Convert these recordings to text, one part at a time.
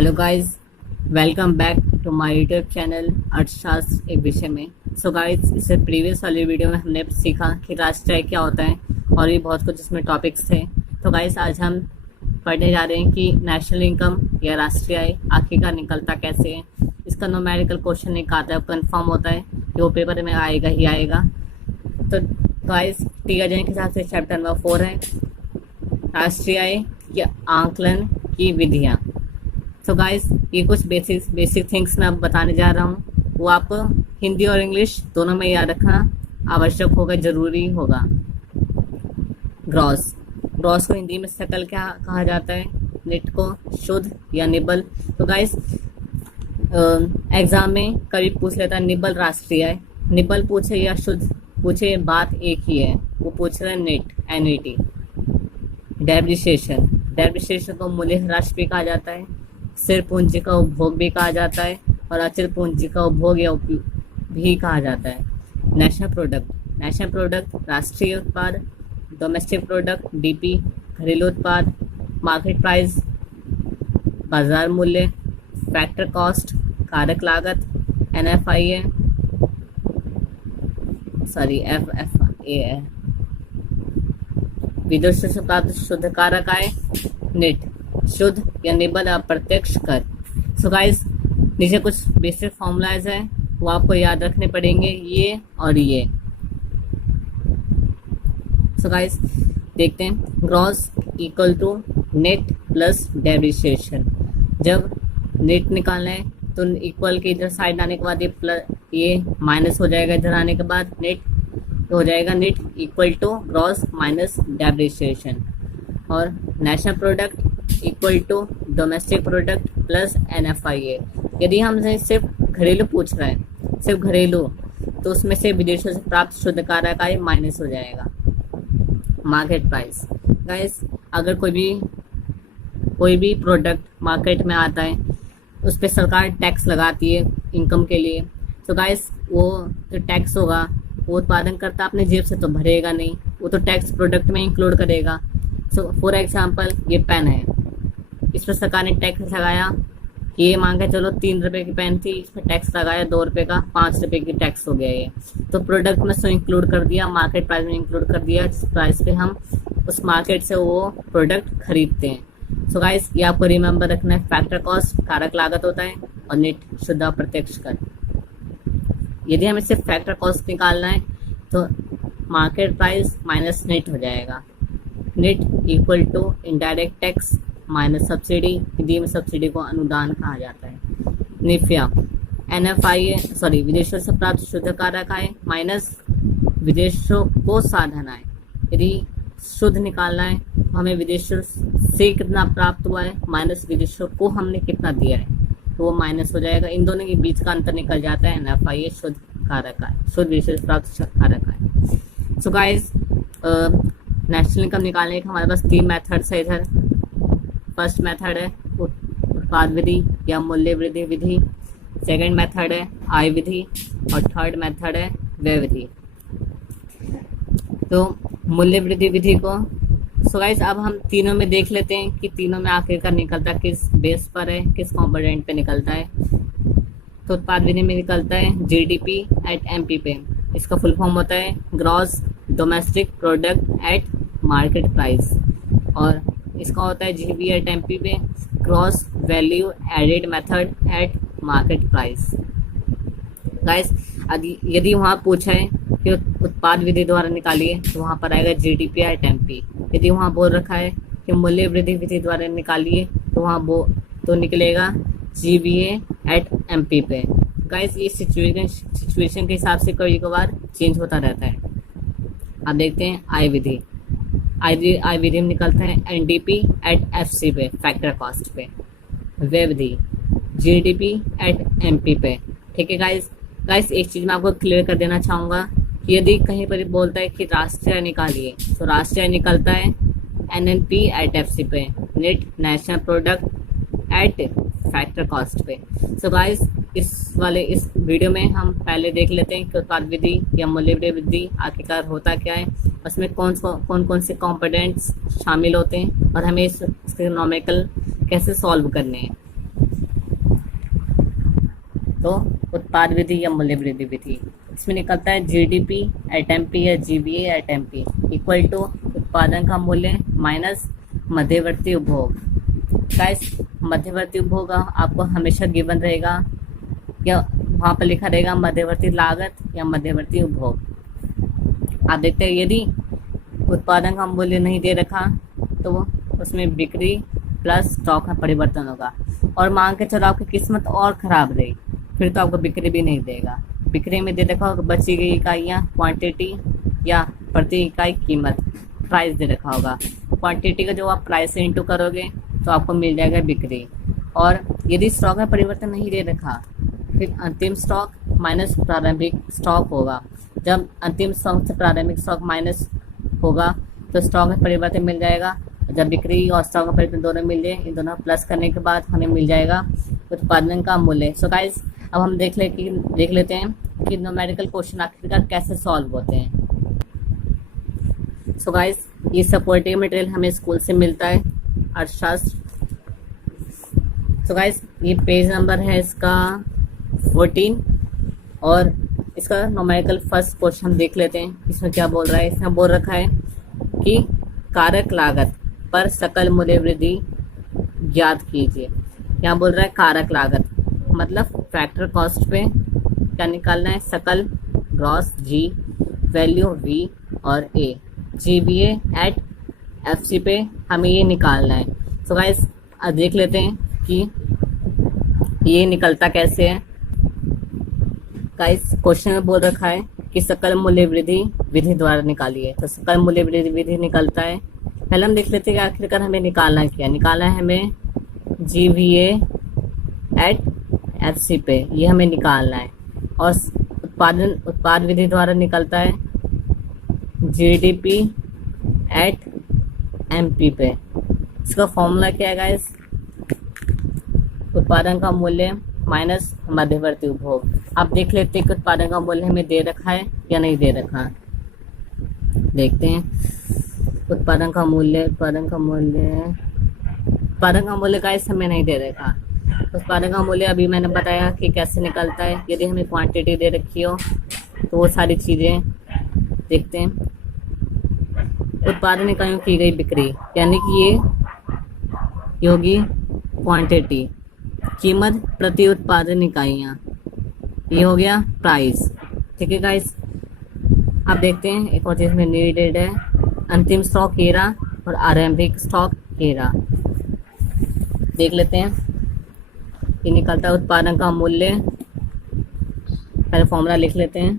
Hello guys, welcome back to my YouTube channel अर्थशास्त्र एक विषय में। सो गाइस, इससे प्रीवियस वाली वीडियो में हमने सीखा कि राष्ट्रीय क्या होता है और भी बहुत कुछ इसमें टॉपिक्स थे। तो गाइस, आज हम पढ़ने जा रहे हैं कि नेशनल इनकम या राष्ट्रीय आय आखिरकार निकलता कैसे है। इसका न्यूमेरिकल क्वेश्चन एक आता है, कन्फर्म होता है कि वो पेपर में आएगा ही आएगा। तो गाइस, टी के हिसाब से चैप्टर नंबर 4 है राष्ट्रीय आय या आंकलन की विधियाँ। तो गाइस, ये कुछ बेसिक थिंग्स मैं अब बताने जा रहा हूँ, वो आप हिंदी और इंग्लिश दोनों में याद रखना आवश्यक होगा, जरूरी होगा। ग्रॉस को हिंदी में सकल क्या कहा जाता है, नेट को शुद्ध या निबल। तो गाइस, एग्जाम में कभी पूछ लेता है निबल राष्ट्रीय है, निबल पूछे या शुद्ध पूछे बात एक ही है, वो पूछ रहे नेट NET। डेप्रिसिएशन को मूल्यह्रास भी कहा जाता है, स्थिर पूंजी का उपभोग भी कहा जाता है और अचल पूंजी का उपभोग या उपयोग भी कहा जाता है। नेशनल प्रोडक्ट राष्ट्रीय उत्पाद, डोमेस्टिक प्रोडक्ट DP घरेलू उत्पाद, मार्केट प्राइस बाजार मूल्य, फैक्टर कॉस्ट कारक लागत, NFIA FFA विदेशों से प्राप्त शुद्ध कारक आय, नेट शुद्ध या निबल अप्रत्यक्ष कर। सो गाइस, नीचे कुछ बेसिक फॉर्मूलाज है, वो आपको याद रखने पड़ेंगे, ये और ये। सो गाइस, देखते हैं। Gross equal to net plus depreciation. जब नेट निकालना है तो इक्वल के इधर साइड आने के बाद ये प्लस ये माइनस हो जाएगा, इधर आने के बाद नेट हो जाएगा net equal to gross minus depreciation. और national product equal to domestic product plus NFIA। यदि हमसे सिर्फ घरेलू पूछ रहे हैं, सिर्फ घरेलू, तो उसमें से विदेशों से प्राप्त शुद्ध कारक आय माइनस हो जाएगा। मार्केट प्राइस गाइस, अगर कोई भी प्रोडक्ट मार्केट में आता है, उस पर सरकार टैक्स लगाती है इनकम के लिए। तो गाइस, वो जो टैक्स होगा वो उत्पादन करता अपने जेब से तो भरेगा नहीं, वो तो टैक्स प्रोडक्ट में इंक्लूड करेगा। सो फॉर एग्जाम्पल, ये पेन है, इस पर सरकार ने टैक्स लगाया, ये मान के चलो 3 रुपए की पेन थी, इस पर टैक्स लगाया 2 रुपए का, 5 रुपए की टैक्स हो गया ये। तो प्रोडक्ट में सो इंक्लूड कर दिया, मार्केट प्राइस में इंक्लूड कर दिया, जिस प्राइस पे हम उस मार्केट से वो प्रोडक्ट खरीदते हैं। सो गाइस, ये आपको रिमेम्बर रखना है, फैक्टर कॉस्ट कारक लागत होता है और नेट शुद्ध अप्रत्यक्ष कर। यदि हमें सिर्फ फैक्टर कॉस्ट निकालना है तो मार्केट प्राइस माइनस नेट हो जाएगा। Net equal to indirect tax minus subsidy, Hindi में सब्सिडी को अनुदान कहा जाता है। निफ्या NFIA विदेशों से प्राप्त शुद्ध कारक आय माइनस विदेशों को साधन आय। यदि शुद्ध निकालना है तो हमें विदेशों से कितना प्राप्त हुआ है माइनस विदेशों को हमने कितना दिया है, तो वो माइनस हो जाएगा। इन दोनों के बीच का अंतर निकल जाता है NFIA शुद्ध कारक आय, शुद्ध विदेशों से प्राप्त कारक आय। सो गाइस, नेशनल इनकम निकालने के हमारे पास 3 मेथड्स है इधर। फर्स्ट मेथड है उत्पाद विधि या मूल्य वृद्धि विधि, सेकंड मेथड है आय विधि और थर्ड मेथड है व्यय विधि। तो मूल्य वृद्धि विधि को सो गाइस, अब हम तीनों में देख लेते हैं कि तीनों में आखिरकार निकलता किस बेस पर है, किस कॉम्पोनेंट पे निकलता है। तो उत्पाद विधि में निकलता है GDP एट MP पे। इसका फुल फॉर्म होता है gross domestic product at market price, और इसका होता है GB एट MP पे gross value added method at market price. Guys, यदि वहाँ पूछा है कि उत्पाद विधि द्वारा निकालिए तो वहाँ पर आएगा GDP एट MP। यदि वहाँ बोल रखा है कि मूल्य वृद्धि विधि द्वारा निकालिए तो वहाँ तो निकलेगा GVA एट MP पे। गाइस, ये सिचुएशन के हिसाब से कभी कभार चेंज होता रहता है। अब देखते हैं आय विधि। आय विधि में निकलता है NDP एट FC पे, फैक्टर कॉस्ट पे। व्यय विधि GDP एट MP पे। ठीक है गाइस, एक चीज़ मैं आपको क्लियर कर देना चाहूँगा कि यदि कहीं पर बोलता है कि राष्ट्रीय निकालिए तो राष्ट्रीय निकलता है NNP एट FC पे, net national product at factor cost पे। सो गाइस, इस वीडियो में हम पहले देख लेते हैं कि उत्पाद विधि या मूल्य वृद्धि आखिरकार होता क्या है, उसमें कौन से कंपोनेंट्स शामिल होते हैं और हमें इसके न्यूमेरिकल कैसे सॉल्व करने हैं। तो उत्पाद विधि या मूल्य वृद्धि विधि, इसमें निकलता है जीडीपी एट एमपी या GBA at MP equal to उत्पादन का मूल्य माइनस मध्यवर्ती उपभोग। गाइस मध्यवर्ती उपभोग आपको हमेशा गिवन रहेगा या वहाँ पर लिखा रहेगा मध्यवर्ती लागत या मध्यवर्ती उपभोग। आप देखते हैं यदि उत्पादन का मूल्य नहीं दे रखा तो उसमें बिक्री प्लस स्टॉक में परिवर्तन होगा। और मान के चलो आपकी किस्मत और ख़राब रही, फिर तो आपको बिक्री भी नहीं देगा। बिक्री में दे रखा होगा बची गई इकाइयाँ क्वांटिटी या प्रति इकाई कीमत प्राइस दे रखा होगा। क्वांटिटी का जो आप प्राइस से इंटू करोगे तो आपको मिल जाएगा बिक्री। और यदि स्टॉक में परिवर्तन नहीं दे रखा फिर अंतिम स्टॉक माइनस प्रारंभिक स्टॉक होगा। जब अंतिम स्टॉक से प्रारंभिक स्टॉक माइनस होगा तो स्टॉक में परिवर्तन मिल जाएगा। जब बिक्री और स्टॉक में परिवर्तन दोनों मिल जाए, इन दोनों प्लस करने के बाद हमें मिल जाएगा उत्पादन का मूल्य। सो गाइस अब हम देख लेते हैं कि न्यूमेरिकल क्वेश्चन आखिरकार कैसे सॉल्व होते हैं। सो गाइस ये सपोर्टिव मटेरियल हमें स्कूल से मिलता है अर्थशास्त्र। सो गाइस ये पेज नंबर है इसका 14 और इसका न्यूमेरिकल फर्स्ट क्वेश्चन हम देख लेते हैं। इसमें क्या बोल रहा है, इसमें बोल रखा है कि कारक लागत पर सकल मूल्य वृद्धि ज्ञात कीजिए। यहाँ बोल रहा है कारक लागत मतलब फैक्टर कॉस्ट पे क्या निकालना है, सकल ग्रॉस जी, वैल्यू वी और ए, जीबीए एट एफसी पे हमें ये निकालना है। सो गाइस अब देख लेते हैं कि ये निकलता कैसे है। गाइस क्वेश्चन में बोल रखा है कि सकल मूल्य वृद्धि विधि द्वारा निकालिए। तो सकल मूल्य वृद्धि विधि निकलता है, पहले हम देख लेते हैं कि आखिरकार हमें निकालना क्या निकालना है। हमें जीवीए एट एफसी पे ये हमें निकालना है। और उत्पाद विधि द्वारा निकलता है जीडीपी एट एमपी पे। इसका फॉर्मूला क्या है गाइस, उत्पादन का मूल्य माइनस मध्यवर्ती उपभोग। आप देख लेते हैं कि उत्पादन का मूल्य हमें दे रखा है या नहीं दे रखा। देखते हैं उत्पादन का मूल्य गाइस हमें नहीं दे रखा। उत्पादन का मूल्य अभी मैंने बताया कि कैसे निकलता है। यदि हमें क्वांटिटी दे रखी हो तो वो सारी चीज़ें देखते हैं। उत्पादन इकाइयों की गई बिक्री यानी कि ये होगी क्वांटिटी, कीमत प्रति उत्पादन इकाइयाँ, ये हो गया प्राइस। ठीक है गाइस आप देखते हैं एक और चीज़ में नीडेड है, अंतिम स्टॉक हेरा और आरंभिक स्टॉक हेरा। देख लेते हैं ये निकलता है उत्पादन का मूल्य। पहले फॉर्मूला लिख लेते हैं,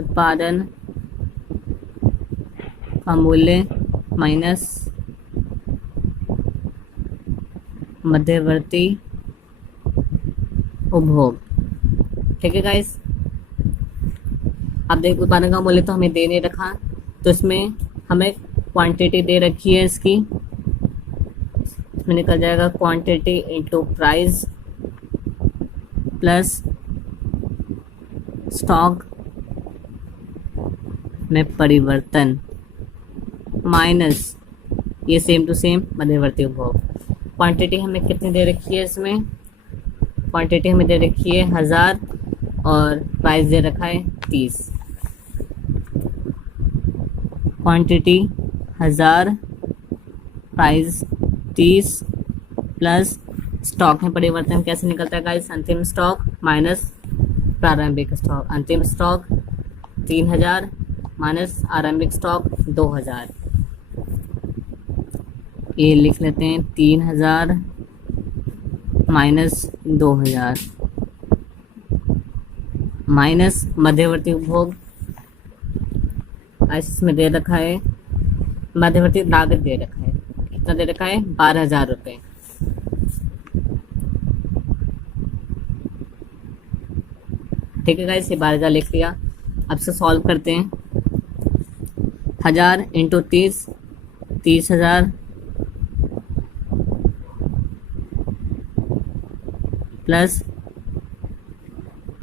उत्पादन का मूल्य माइनस मध्यवर्ती उपभोग। ठीक है गाइस आप देख उत्पादन का मूल्य तो हमें दे नहीं रखा, तो इसमें हमें क्वांटिटी दे रखी है इसकी, इसमें निकल जाएगा quantity into price plus stock में परिवर्तन माइनस ये सेम टू सेम मध्यवर्ती उपभोग। क्वांटिटी हमें कितनी दे रखी है, इसमें क्वांटिटी हमें दे रखी है 1000 और प्राइस दे रखा है 30। क्वांटिटी 1000 प्राइस 30 प्लस स्टॉक में परिवर्तन कैसे निकलता है गाइस, अंतिम स्टॉक माइनस प्रारंभिक स्टॉक। अंतिम स्टॉक 3000 माइनस आरंभिक स्टॉक 2000। ये लिख लेते हैं 3000 माइनस 2000 माइनस मध्यवर्ती उपभोग। इसमें दे रखा है मध्यवर्ती लागत दे रखा है, कितना दे रखा है 12,000 रुपये। ठीक है गाइस ये 12,000 लिख लिया। अब से सॉल्व करते हैं। 1000 into 30,000 plus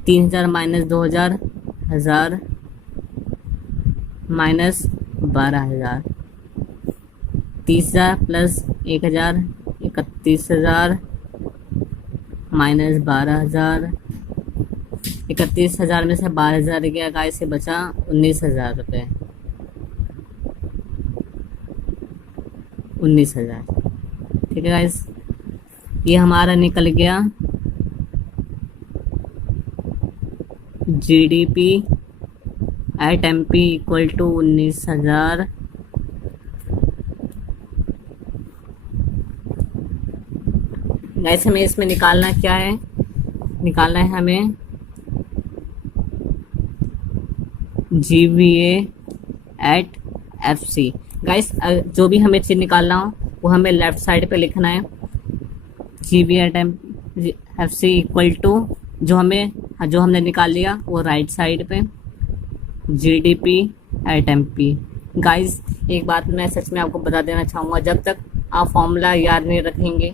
3000 minus 2000, 1000 minus 12,000, 30,000 plus 1000 31,000 minus 12,000, 31,000 में से 12,000 गया गाइस, से बचा 19,000 रुपये। 19,000, ठीक है गाइस, ये हमारा निकल गया GDP at MP equal to 19,000 guys. हमें इसमें निकालना क्या है, निकालना है हमें जीवीए एट एफसी। गाइस जो भी हमें चीज़ निकालना हो वो हमें लेफ्ट साइड पे लिखना है, GVA at FC equal to जो हमने निकाल लिया वो राइट साइड पे जीडीपी एट एमपी। गाइस एक बात मैं सच में आपको बता देना चाहूँगा, जब तक आप फॉर्मूला याद नहीं रखेंगे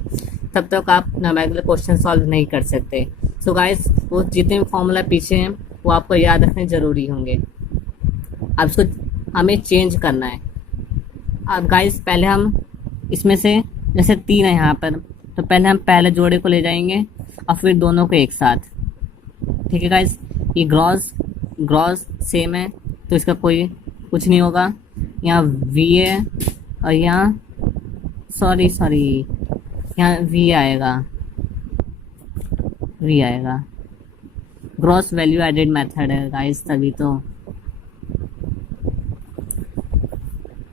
तब तक आप न्यूमेरिकल क्वेश्चन सॉल्व नहीं कर सकते। सो गाइस वो जितने भी फॉर्मूला पीछे हैं वो आपको याद रखने ज़रूरी होंगे। अब इसको हमें चेंज करना है। अब गाइस पहले हम इसमें से जैसे 3 है यहाँ पर, तो पहले हम पहले जोड़े को ले जाएंगे और फिर दोनों को एक साथ, ठीक है गाइस। ये ग्रॉस सेम है तो इसका कोई कुछ नहीं होगा। यहाँ वी है और यहाँ सॉरी यहाँ वी आएगा, ग्रॉस वैल्यू एडेड मेथड है गाइस, तभी तो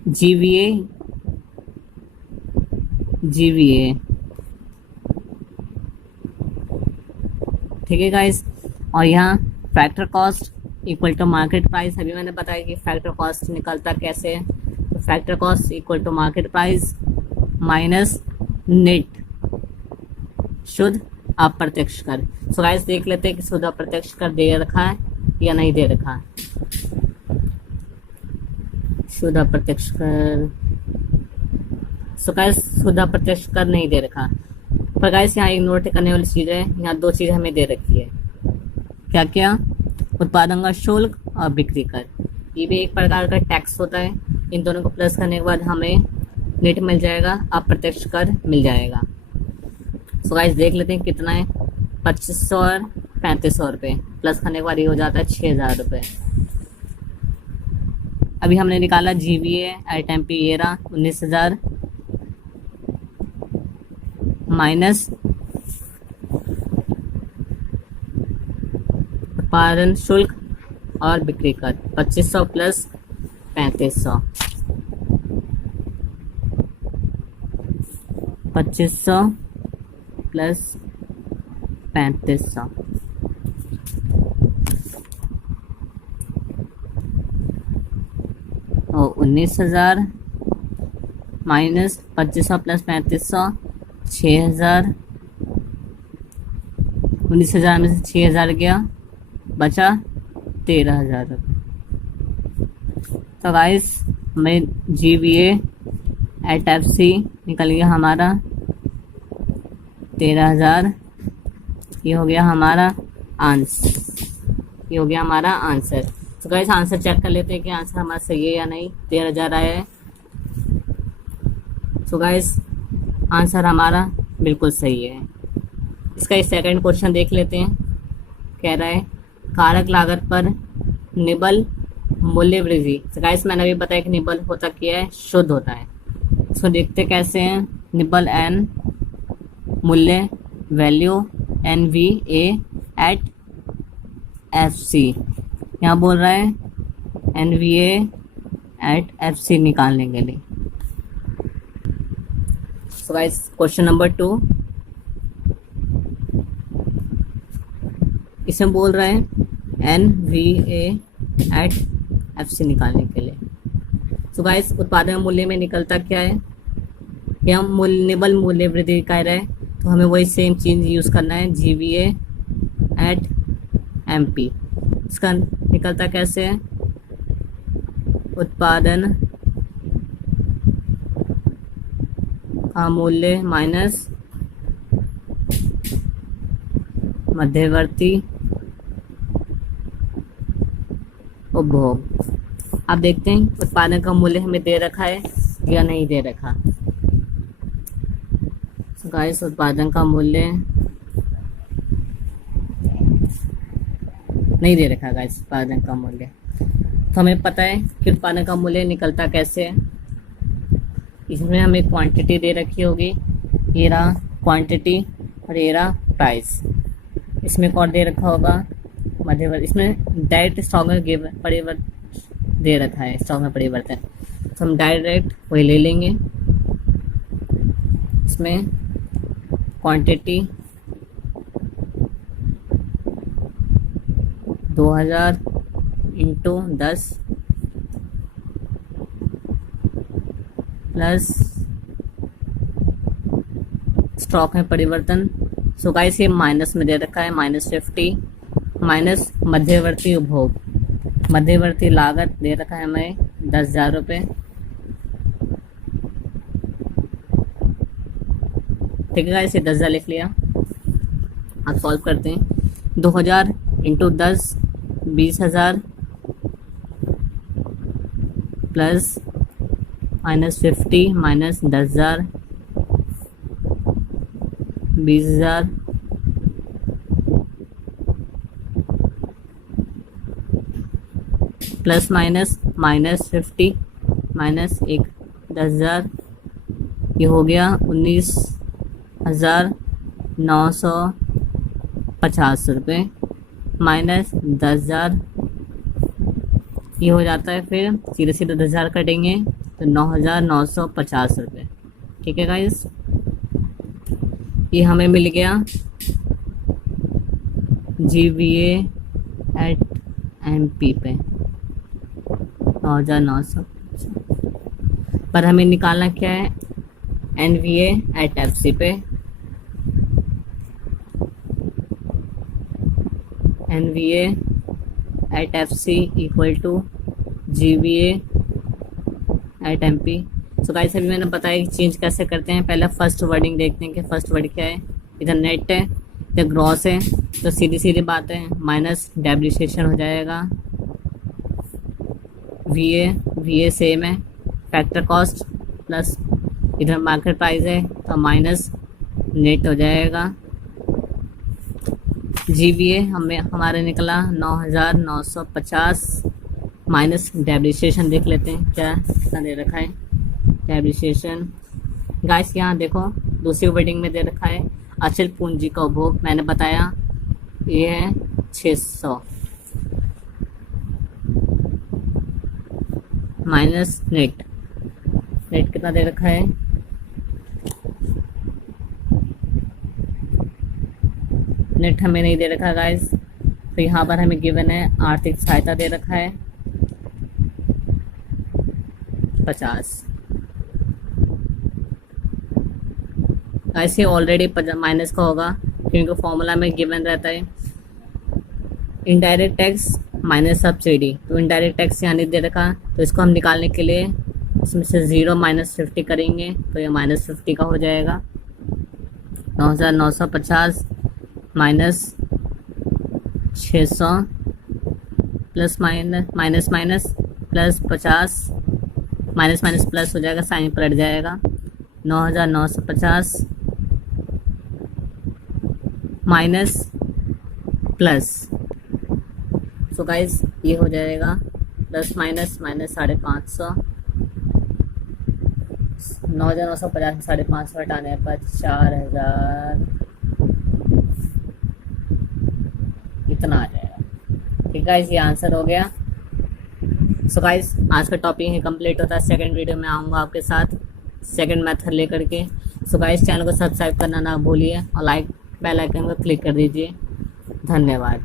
जीवीए ठीक है गाइस। और यहाँ factor cost equal to market price, अभी मैंने बताया कि फैक्टर कॉस्ट निकलता कैसे है। तो factor cost equal to market price minus net शुद्ध अप्रत्यक्ष कर। सो गाइस देख लेते हैं कि शुद्ध अप्रत्यक्ष कर दे रखा है या नहीं दे रखा है। शुद्ध अप्रत्यक्ष कर, सो गाइस शुद्ध अप्रत्यक्ष कर नहीं दे रखा, पर गाइस यहाँ एक नोट करने वाली चीज़ है, यहाँ 2 चीज़ हमें दे रखी है। क्या क्या? उत्पादन का शुल्क और बिक्री कर, ये भी एक प्रकार का टैक्स होता है। इन दोनों को प्लस करने के बाद हमें नेट मिल जाएगा, अप्रत्यक्ष कर मिल जाएगा। सो गाइस देख लेते हैं कितना है, 2500 और 3500 रुपये, प्लस करने के बाद ये हो जाता है 6,000 रुपये। अभी हमने निकाला जीवीए एट एमपी, ये रहा 19,000 माइनस उत्पादन शुल्क और बिक्री कर, 2500 प्लस 3500, 2500 प्लस 3500, और 19,000 माइनस 2500 प्लस 3500, 6,000। 19,000 में से 6,000 गया, बचा 13,000 रुपये। तो गाइस हमें जीवीए एट एफसी निकल गया हमारा 13,000। ये हो गया हमारा आंसर। तो गाइस आंसर चेक कर लेते हैं कि आंसर हमारा सही है या नहीं। 13,000 आया है। तो गाइस आंसर हमारा बिल्कुल सही है। इसका सेकंड क्वेश्चन देख लेते हैं। कह रहा है कारक लागत पर निबल मूल्य वृद्धि। तो गाइस मैंने अभी बताया कि निबल होता क्या है, शुद्ध होता है। इसको देखते कैसे हैं। निबल एन मूल्य वैल्यू NVA एट FC, यहाँ बोल रहा है NVA एट FC निकालने के लिए। सो गाइस क्वेश्चन नंबर 2, इसमें बोल रहा है NVA एट FC निकालने के लिए। सो गाइस उत्पादन मूल्य में निकलता क्या है, या निबल मूल्य वृद्धि कह रहा है, तो हमें वही सेम चीज यूज करना है, GVA एट MP। इसका निकलता कैसे है, उत्पादन का मूल्य माइनस मध्यवर्ती उपभोग। आप देखते हैं उत्पादन का मूल्य हमें दे रखा है या नहीं दे रखा। गाइस उत्पादन का मूल्य नहीं दे रखा गाइस उत्पादन का मूल्य। तो हमें पता है कि उत्पादन का मूल्य निकलता कैसे है। इसमें हमें क्वांटिटी दे रखी होगी, ये रहा क्वांटिटी और ये रहा प्राइस। इसमें कौन दे रखा होगा मध्यवर्ती, इसमें डायरेक्ट स्टॉक में परिवर्तन दे रखा है, स्टॉक में परिवर्तन, तो हम डायरेक्ट वही ले लेंगे। इसमें क्वांटिटी 2000 इंटू 10 प्लस स्टॉक में परिवर्तन। सो गाइस ये माइनस में दे रखा है -50 माइनस मध्यवर्ती उपभोग, मध्यवर्ती लागत दे रखा है हमें 10,000 रुपये। ठीक है गाइस, ये 10,000 लिख लिया। आप सॉल्व करते हैं। 2000 into 10 20,000 plus -50 minus 10,000 20,000 plus -50 minus 10,000, ये हो गया 19,950 रुपये माइनस 10,000, ये हो जाता है फिर सीधे सीधे 10,000 कटेंगे तो 9,950 रुपये। ठीक है गाइस, ये हमें मिल गया GVA एट MP पे 9,900, पर हमें निकालना क्या है NVA एट FC पे। NVA at FC equal to GVA at MP। So guys अभी मैंने बताया कि चेंज कैसे करते हैं। पहले फर्स्ट वर्डिंग देखते हैं कि फर्स्ट वर्ड क्या है। इधर नेट है, इधर ग्रॉस है, तो सीधी सीधी बात है माइनस डेप्रिसिएशन हो जाएगा। VA सेम है, फैक्टर कॉस्ट प्लस इधर मार्केट प्राइस है तो माइनस नेट हो जाएगा। GVA हमारे निकला 9,950 माइनस डेप्रिसिएशन देख लेते हैं क्या कितना दे रखा है डेप्रिसिएशन। गाइस यहाँ देखो दूसरी वर्डिंग में दे रखा है अचल पूंजी का उपभोग, मैंने बताया ये है 600 माइनस नेट कितना दे रखा है नेट हमें नहीं दे रखा गाइस। तो यहाँ पर हमें गिवन है आर्थिक सहायता दे रखा है 50। ऐसे ऑलरेडी माइनस का होगा क्योंकि फॉर्मूला में गिवन रहता है इनडायरेक्ट टैक्स माइनस सब्सिडी। तो इनडायरेक्ट टैक्स यहाँ नहीं दे रखा, तो इसको हम निकालने के लिए इसमें से 0 -50 करेंगे तो ये -50 का हो जाएगा। 9,950 minus 600 plus minus plus 50 minus plus हो जाएगा, साइन पलट जाएगा। 9,950 माइनस प्लस, सो गाइस ये हो जाएगा प्लस माइनस 550। 9,950 में 550 हटाने पर 4,000 इतना आ जाएगा। ठीक है, ये आंसर हो गया। सो गाइस आज का टॉपिक ही कंप्लीट होता है। सेकंड वीडियो में आऊँगा आपके साथ सेकंड मेथड लेकर के। सो गाइस चैनल को सब्सक्राइब करना ना भूलिए और लाइक बेल आइकन को क्लिक कर दीजिए। धन्यवाद।